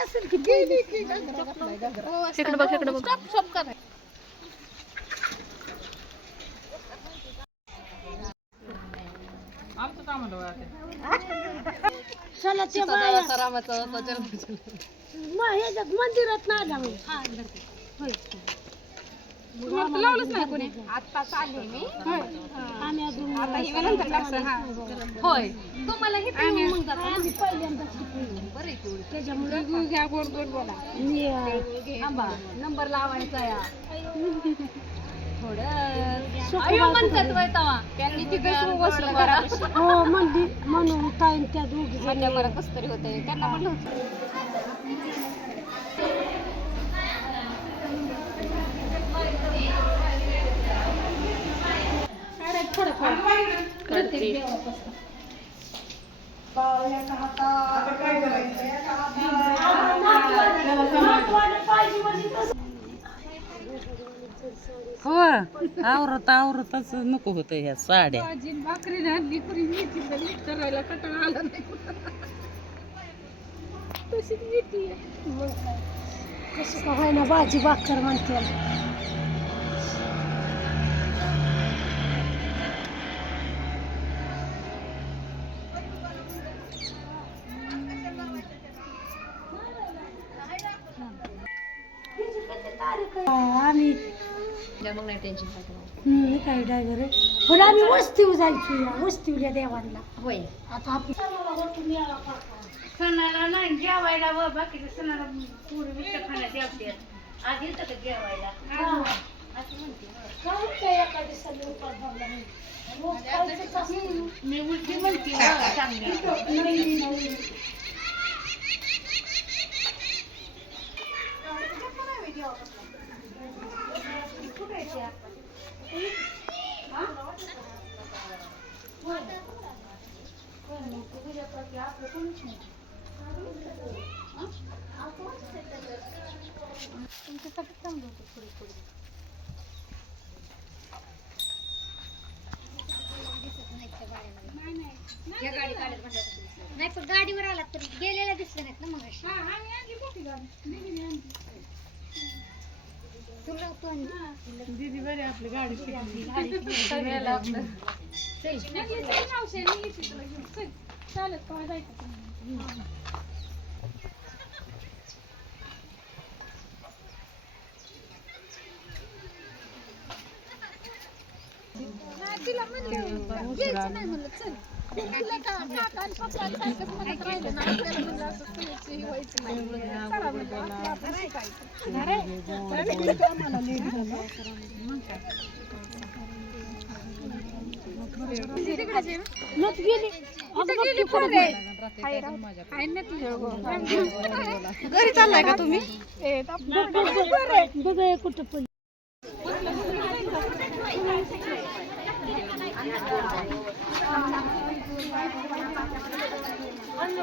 असेल की पहिली. इकडे बघ इकडे बघ चला ते बाया. मग ह्याच्यात मंदिरात नाही आला होय. होय. लावलंच नाही कोणी. आता चालले मी. आम्ही अजून होय. तुम्हाला हे आम्ही पहिल्यांदा शिकलो. त्याच्यामुळे घ्या गोड गोड बोला. मी, अं, थांबा. नंबर लावायचा या. थोडं अयो म्हणतात वय तवा. त्यांनी तिथं बसलं करा हो म्हणून ताईन त्या दोघी जणी बरं कस तरी होतंय. त्यांना म्हणलं होतं हो आवरत आवरतच नको होतं ह्या साड्या. करायला कटाळा आला नाही. मग काय. कसं का व्हायना भाजी भाकर म्हणते. आम्ही मग नाही टेन्शन काय ड्रायव्हर पण आम्ही वस्तीवर जायचो या वस्तीवल्या देवांना. होय. आता आपण सणाला नाही जेवायला व बाकीच्या सणाला पुढे विकत येतं का जेवायला? काय काय एका दिवसाला उपास नाही. मी उलटी म्हणते ना चांगली नाही, नाही. नाही पण गाडीवर आला तर गेलेला दिसलं नाहीत तुला तू आणली? नथ गेली अगं बघ नाही म्हणलं चल घरी चाललाय का तुम्ही? कुठं पण.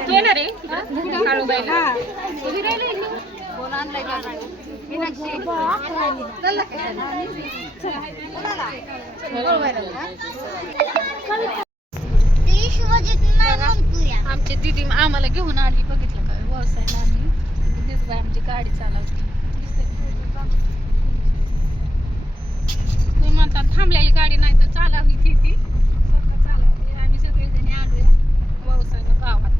तू येणार आहे काळूबाईला कोण आणलाय का आमची दिदी आम्हाला घेऊन आली बघितलं का? व्यवसायाला आमची गाडी चालवते. तुम्ही म्हणतात थांबलेली गाडी नाही तर चालावी ती ती. स्वतः चालवते. आम्ही सगळेजणी आलोय व्यवसायला गावात.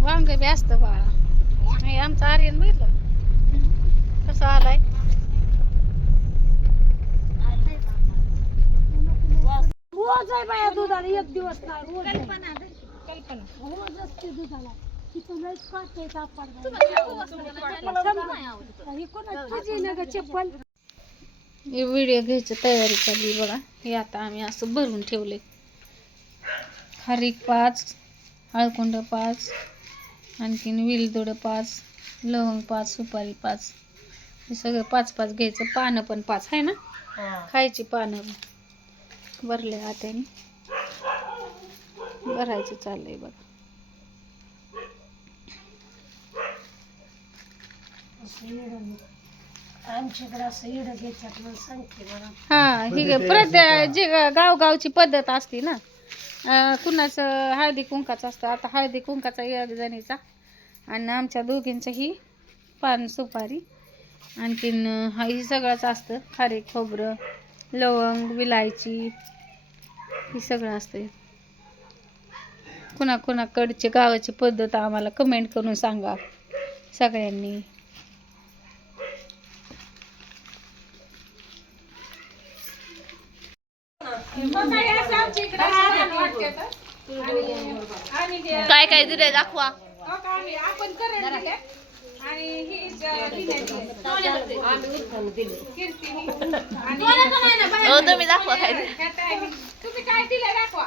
वांग बी असतं बाळा. नाही आमचं आर्यन बघितलं? कसं आलाय? बाया दुधाला एक दिवस ना रोज कल्पना. रोज असते दुधाला ही चप्पल? हे व्हिडिओ घ्यायची तयारी चालली बघा. हे आता आम्ही असं भरून ठेवले खारीक पाच हळकुंड पाच आणखीन विलदोड पाच लवंग पाच सुपारी पाच. हे सगळं पाच पाच घ्यायचं. पानं पण पाच. आहे ना? खायची पानं. भरले हाताने भरायचं चाललंय बघा. हा ही प्रत्येक जे गावगावची पद्धत असते ना अं, कुणाचं हळदी कुंकाचं असतं. आता हळदी कुंकाचा एक जणीचा आणि आमच्या दोघींचं ही पान सुपारी. आणखीन अं, हा ही सगळंच असतं. खारीक खोबरं लवंग विलायची ही सगळं असतं. कुणाकुणाकडचे गावाची पद्धत आम्हाला कमेंट करून सांगा. सगळ्यांनी. काय काय दिलंय दाखवा. आणि ही तुम्ही दाखवा काय दिलं दाखवा.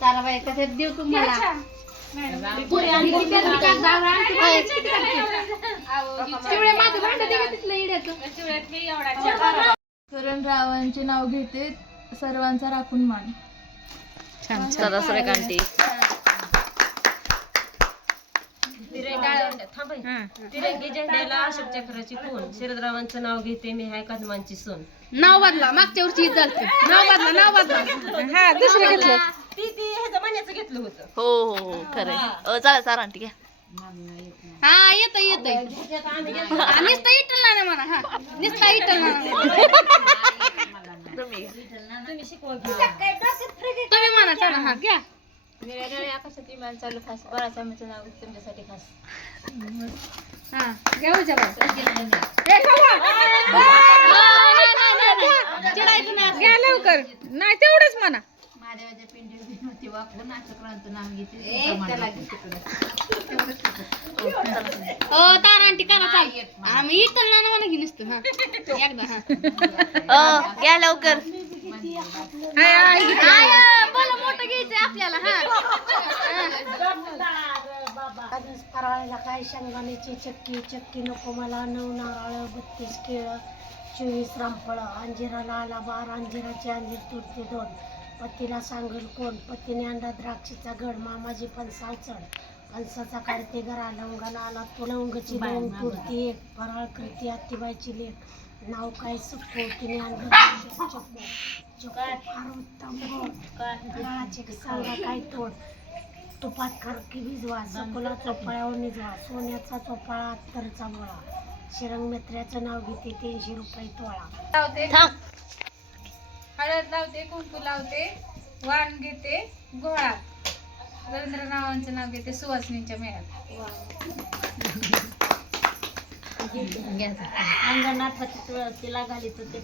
ताराबाई देऊ तुम्हाला. करण रावांचे नाव घेते. सर्वांचा राखून मान. छान छान सूर्यकांती तिरंगी झेंड्याला अशोक चक्राची खून शरदरावांचं नाव घेते मी हाय कदमांची सून. नाव बदला मागच्या वर्षी नाव बदला नाव बदला. हा दुसरं घेतलं. ती ती ह्याचं महिन्याचं घेतलं होतं. हो हो हो खरंय. अ, चला चार आंटी घ्या. हा येत येत नुसतं इटल ना म्हणा हा. नुसतं इटल ना तुम्ही. तुम्ही म्हणा चला हा घ्या. आकाशात विमान चालू खास. नाव तुमच्यासाठी खास. हा घ्या उद्या चिडायचं नाही घ्या लवकर. नाही तेवढंच म्हणा. महादेवाच्या होती वापरून नाव घेते हो तार आंटी करा चाल. आम्ही इटल ना म्हणा की नुसतं हा. एकदा हा. घ्या लवकर. बोला मोठं घ्यायचंय आपल्याला हा. फराळाला काय शेंगदाण्याची चक्की चक्की नको मला नऊ नारळ बत्तीस केळं चोवीस रामफळं अंजिराला आला बार अंजिराचे अंजीर तुरते दोन. पतीला सांगल कोण? पतीने अंडा द्राक्षीचा गड मामाजी फणसाव चढ फणसाचा काढते घरा लवंगाला आला तो. लवंगाची दोन तुरती एक फराळ करते आत्तीबाईची लेख नाव काय? सुक्को तिने चक्को फार उत्तम सांगा काय तोड? तुपात खरकी भिजवा चकोला चोपाळ्यावर निजवा सोन्याचा चोपाळा अत्तरचा बोळा शिरंग मेत्र्याचं नाव घेते तीनशे रुपये तोळा. हळद लावते कुंकू लावते वाण घेते गोळा. रवींद्र नाव घेते सुवासिनीच्या मेळ्यात. अंगणात तिला घालीत ते